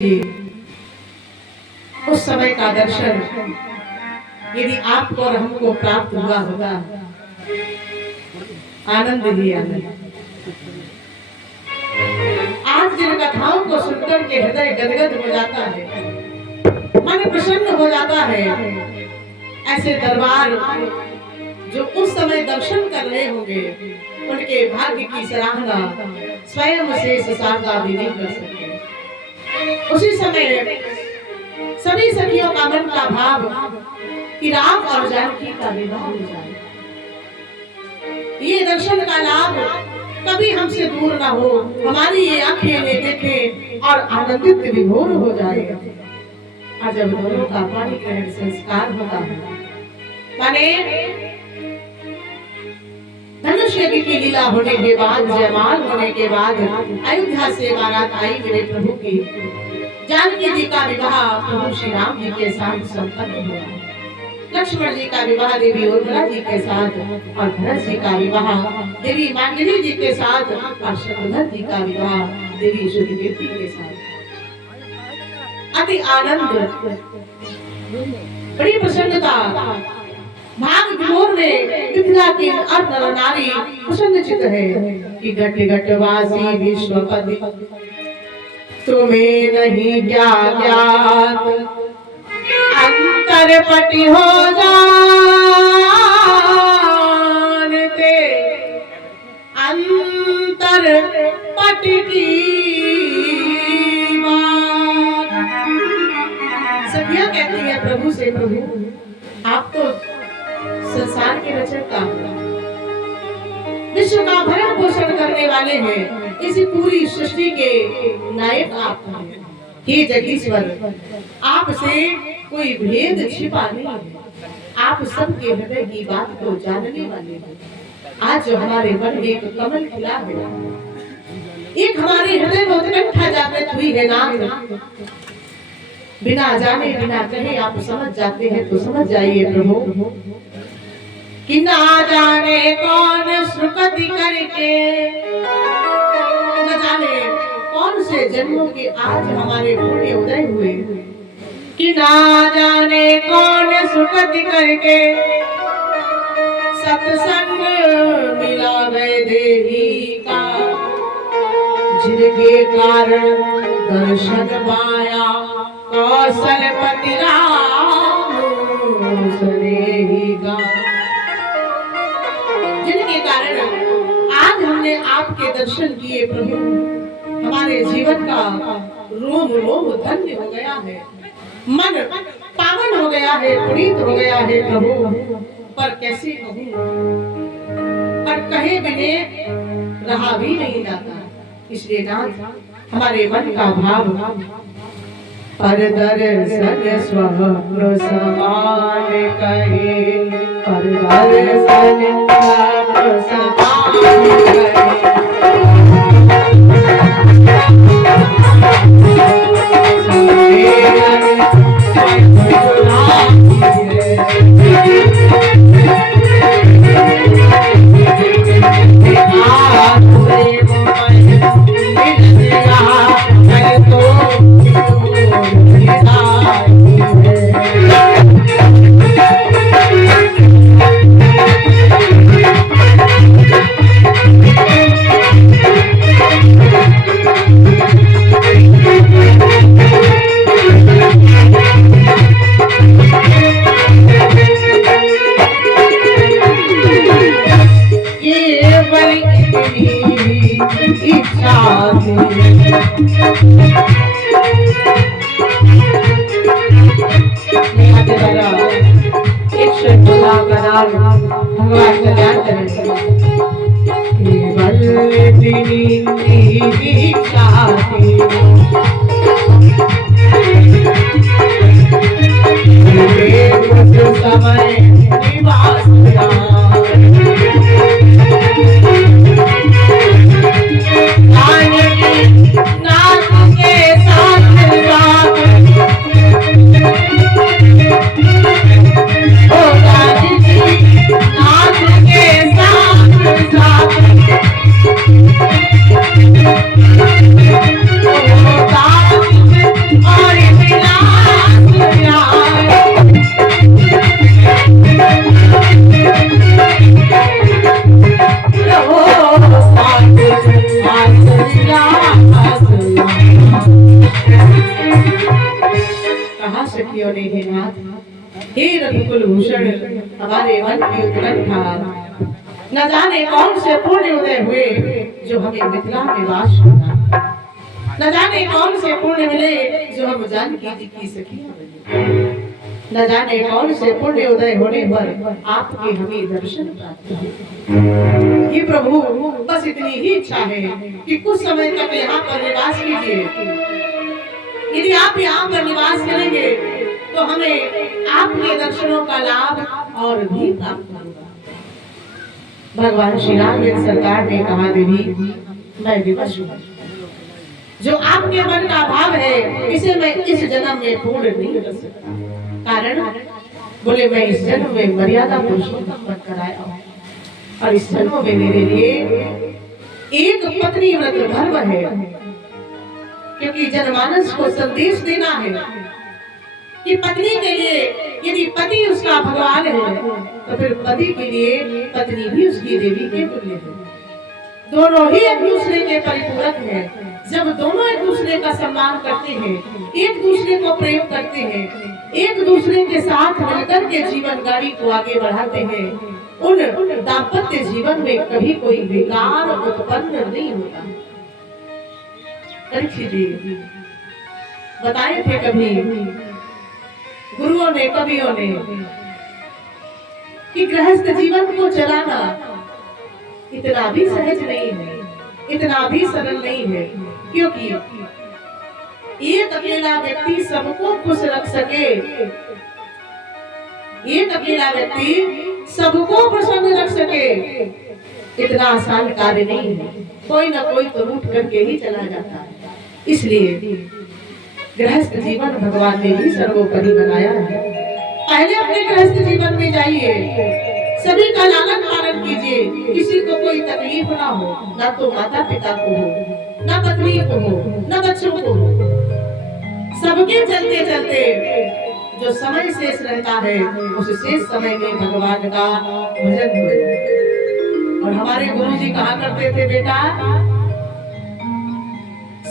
उस समय का दर्शन यदि आपको और हमको प्राप्त हुआ होगा, आनंद ही आनंद। आज जिन कथाओं को सुनकर के हृदय गदगद हो जाता है, मन प्रसन्न हो जाता है, ऐसे दरबार जो उस समय दर्शन कर रहे होंगे, उनके भाग्य की सराहना स्वयं से शारदा भी नहीं कर सकते। उसी समय सभी सखियों का मन का भाव कि राम और जानकी का विवाह हो जाए, ये दर्शन का लाभ कभी हमसे दूर ना हो, हमारी ये आंखें ने देखे और आनंदित विभोर हो जाए। आज जब दोनों का पानी ग्रहण संस्कार होता है, माने धनुष यज्ञ की लीला होने के बाद, जयमाल होने के बाद अयोध्या से बारात आई मेरे प्रभु की। जानकी जी का विवाह प्रभु श्री राम जी के साथ संपन्न हुआ। लक्ष्मण जी का विवाह देवी उर्मिला जी के साथ, और भरत जी का विवाह देवी मांडवी जी के साथ, और शत्रुघ्न जी का विवाह देवी सुदेवी के साथ। अति आनंद, बड़ी प्रसन्नता, भाग विभोर में मिथिला की अर्ध नारी प्रसन्नचित है कि घट घट वासी विश्वपति तुम्हें नहीं क्या ज्ञात, अंतरपटि हो जानते अंतरपटि की बात। सखियां कहती है प्रभु से, प्रभु आप तो संसार के रचयिता, विश्व का भरण पोषण करने वाले हैं, इस पूरी सृष्टि के नायक आप हैं। हे जगदीश्वर, आपसे कोई भेद छिपा नहीं है, आप सबके हृदय की बात को जानने वाले हैं। आज जो हमारे मन में एक कमल खिला है, एक हमारे हृदय में उत्कंठा जागृत हुई है नाथ, बिना जाने बिना कहे आप समझ जाते हैं, तो समझ जाइए प्रभु कि ना जाने कौन सुकृति करके, न जाने कौन से जन्मों के आज हमारे पुण्य उदय हुए, कि ना जाने कौन सुकृति करके सत्संग मिला वैदेही का, जिनके कारण दर्शन पाया कौशलपति राम सुनेगा। जिनके कारण आज हमने आपके दर्शन किए प्रभु, हमारे जीवन का रोम रोम धन्य हो गया है, मन पावन हो गया है, पुनीत हो गया है प्रभु। पर कैसे कहूं, पर कहे बिने रहा भी नहीं जाता। इसलिए नाथ हमारे मन का भाव पर दर्शन स्वप्न समान कहे, पर दर्शन स्वप्न समान कहे। भगवान कल्याण करें। केवल तेरी इच्छा थी, कुछ समय निवास नाथ के साथ कहाँ से क्यों नहीं है नाथ, हे रघुकुल भूषण हमारे मन की उत्कंठा, न जाने कौन से पुण्य उदय हुए जो हमें मिथिला में वास होना, न जाने कौन से पुण्य मिले जो हम जानकी जी की सखियां बने, न जाने कौन से पुण्य उदय होने पर आपके हमें दर्शन प्राप्त हुए। ये प्रभु बस इतनी ही इच्छा है कि कुछ समय तक यहाँ पर निवास कीजिए। यदि आप यहाँ पर निवास करेंगे तो हमें आपके दर्शनों का लाभ और भी प्राप्त होगा। भगवान श्री राम सरकार ने कहा, देवी मैं विवश हूँ, जो आपके मन का भाव है इसे मैं इस जन्म में पूर्ण नहीं कर सकता। कारण बोले मैं इस जन्म में मर्यादा पुरुषोत्तम बनकर आया हूँ और इस जन्म में मेरे लिए एक पत्नी व्रत धर्म है, क्योंकि जनमानस को संदेश देना है कि पत्नी के लिए यदि पति उसका भगवान है तो फिर पति के लिए पत्नी भी उसकी देवी के तुल्य है। दोनों ही एक दूसरे के परिपूरक हैं। जब दोनों एक दूसरे का सम्मान करते हैं, एक दूसरे को प्रेम करते हैं, एक दूसरे के साथ मिलकर के जीवन गाड़ी को आगे बढ़ाते हैं, उन दाम्पत्य जीवन में कभी कोई विकार उत्पन्न नहीं होता। परीक्षित जी बताए थे कभी गुरुओं ने, कवियों ने, कि गृहस्थ जीवन को चलाना इतना भी सहज नहीं है, इतना भी सरल नहीं है, क्योंकि एक अकेला व्यक्ति सबको खुश रख सके, एक अकेला व्यक्ति सबको प्रसन्न रख सके, इतना आसान कार्य नहीं है। कोई ना कोई तो रूठ करके ही चला जाता है। इसलिए गृहस्थ जीवन भगवान ने भी सर्वोपरि बनाया है। पहले अपने गृहस्थ जीवन में जाइए, सभी का लालन पालन कीजिए, किसी को कोई तकलीफ ना हो, ना तो माता पिता को हो, ना पत्नी को हो, ना बच्चों को हो। सबके चलते चलते जो समय शेष रहता है उस शेष समय में भगवान का भजन करो। और हमारे गुरु जी कहा करते थे, बेटा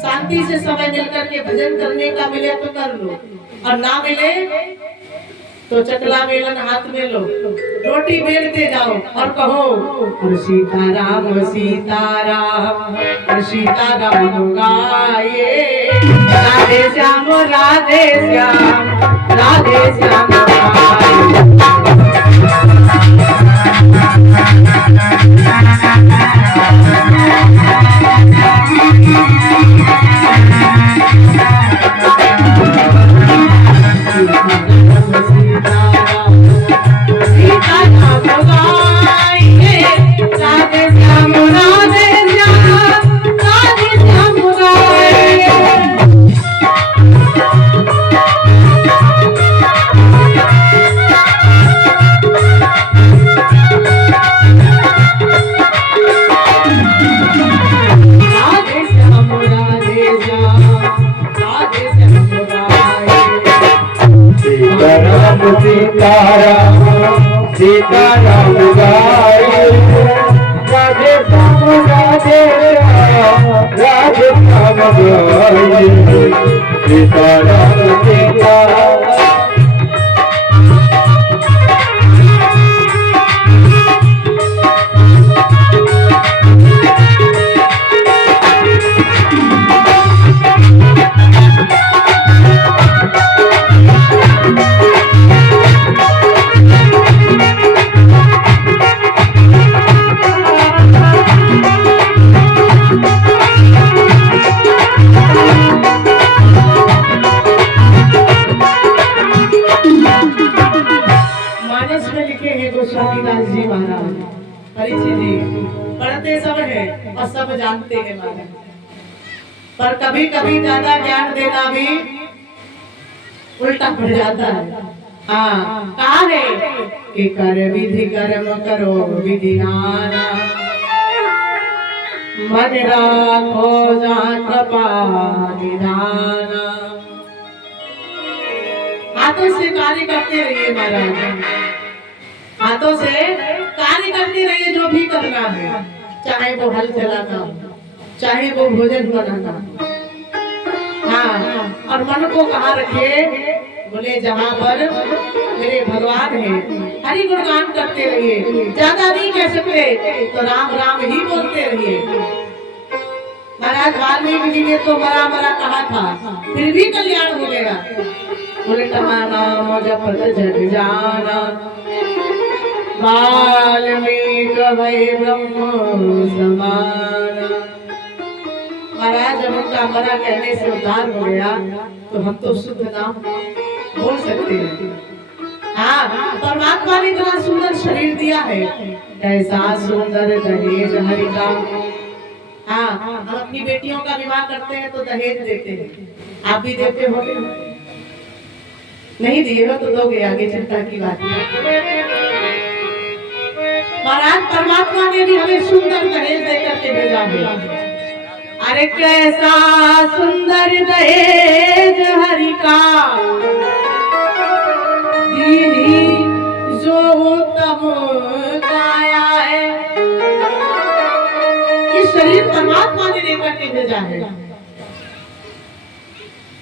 शांति से समय मिलकर के भजन करने का मिले तो कर लो, और ना मिले तो चकला बेलन हाथ में लो, रोटी बेलते जाओ और कहो सीताराम सीताराम सीताराम गाये, राधे श्याम राधे श्याम राधे श्याम गाये। सीताराम सीताराम गाये, राधे श्याम राधे श्याम राधे श्याम गाये, सीताराम सीताराम। पढ़ते सब है और सब जानते हैं महाराज, पर कभी कभी ज्यादा ज्ञान देना भी उल्टा पड़ जाता है। हाँ, कहा है कि कर विधि कर्म करो विधिनाना, मन राखो जात निधाना। हाथों से कार्य करते रहिए महाराज, हाथों से कार्य करते रहिए, जो भी करना है, चाहे वो हल चलाना, चाहे वो भोजन बनाना। हाँ, और मन को कहाँ रखिए? बोले जहाँ पर मेरे भगवान है, हरि गुणगान करते रहिए, ज्यादा नहीं कह सकते तो राम राम ही बोलते रहिए। महाराज वाल्मीकि जी ने तो मरा मरा कहा था, फिर भी कल्याण हो गया। बोले कहा नाम जपत जग जाना, वाल्मीकि भई ब्रह्म समाना। महाराज जब उनका मरा कहने से उद्धार हो गया तो हम तो शुद्ध नाम बोल सकते हैं। हाँ, परमात्मा ने इतना सुंदर शरीर दिया है, कैसा सुंदर दहेज हरि का। हाँ, हम अपनी बेटियों का विवाह करते हैं तो दहेज देते हैं, आप भी देते हो? नहीं दिए हो तो दोगे, आगे चिंता की बात है। महाराज परमात्मा ने भी हमें सुंदर दहेज देकर के भेजा है। अरे कैसा सुंदर दहेज हरि का, दीनी जो तम गाया है। ये शरीर परमात्मा ने देकर के भेजा है,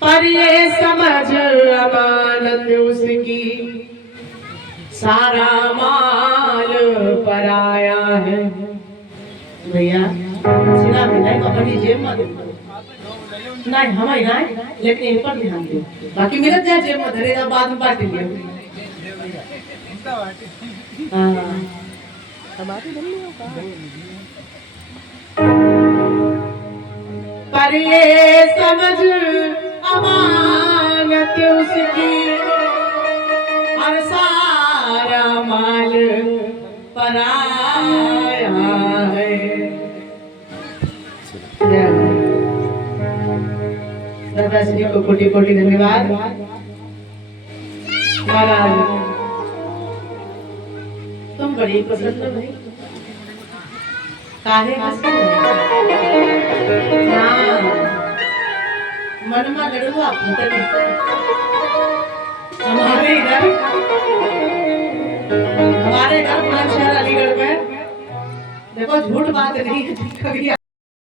पर ये समझ अमानत उसकी, सारा माल पराया है। भैया सीधा मिलाई अपनी जेब में नहीं हमारी नहीं, लेकिन इन पर ध्यान दो, बाकी मिलत जाए जेब में धरेगा, बाद में बांट लिया। पर ये समझ अमानत उसकी, और सारा माल पराया है। दादाश्री को कोटि कोटि धन्यवाद। महाराज तुम बड़ी प्रसन्न भाई, काहे प्रसन्न? हाँ, मन में लड़ुआ फूटने। हमारे इधर बुलंदशहर अलीगढ़ में देखो, झूठ बात नहीं, कभी